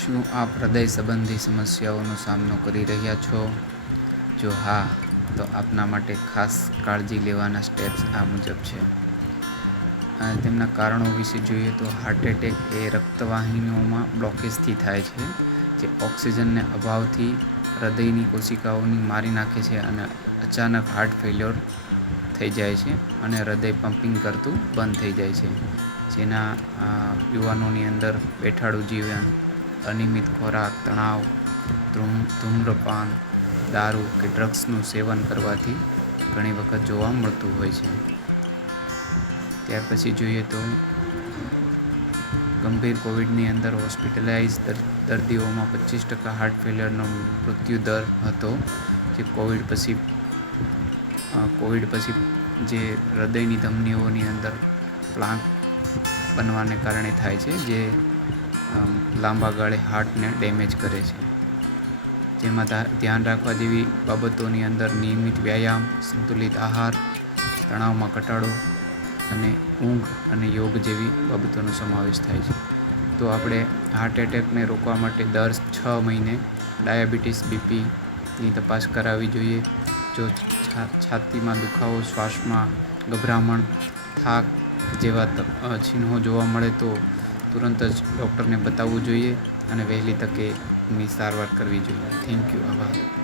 શું આપ હૃદય સંબંધી સમસ્યાઓનો સામનો કરી રહ્યા છો? જો હા, તો આપના માટે ખાસ કાળજી લેવાના સ્ટેપ્સ આ મુજબ છે. તેમના કારણો વિશે જોઈએ તો હાર્ટ એટેક એ રક્તવાહિનીઓમાં બ્લોકેજથી થાય છે, જે ઓક્સિજનને અભાવથી હૃદયની કોશિકાઓની મારી નાખે છે અને અચાનક હાર્ટ ફેલ્યોર થઈ જાય છે અને હૃદય પમ્પિંગ કરતું બંધ થઈ જાય છે. જેના યુવાનોની અંદર બેઠાડું જીવન, અનિયમિત ખોરાક, તણાવ, ધૂમ્રપાન, દારૂ કે ડ્રગ્સનું સેવન કરવાથી ઘણી વખત જોવા મળતું હોય છે. ત્યાર પછી જોઈએ તો ગંભીર કોવિડની અંદર હોસ્પિટલાઇઝ દર્દીઓમાં 25% હાર્ટ ફેલિયરનો મૃત્યુ દર હતો, જે કોવિડ પછી જે હૃદયની ધમનીઓની અંદર પ્લાક બનવાને કારણે થાય છે, જે લાંબા ગાળે હાર્ટને ડેમેજ કરે છે. જેમાં ધ્યાન રાખવા જેવી બાબતોની અંદર નિયમિત વ્યાયામ, સંતુલિત આહાર, તણાવમાં ઘટાડો અને ઊંઘ અને યોગ જેવી બાબતોનો સમાવેશ થાય છે. તો આપણે હાર્ટ એટેકને રોકવા માટે દર 6 મહિને ડાયાબિટીસ, બીપીની તપાસ કરાવવી જોઈએ. જો છાતીમાં દુખાવો, શ્વાસમાં ગભરામણ, થાક જેવા ચિહ્નો જોવા મળે તો તુરંત જ ડૉક્ટરને બતાવવું જોઈએ અને વહેલી તકે એની સારવાર કરવી જોઈએ. Thank you. આભાર.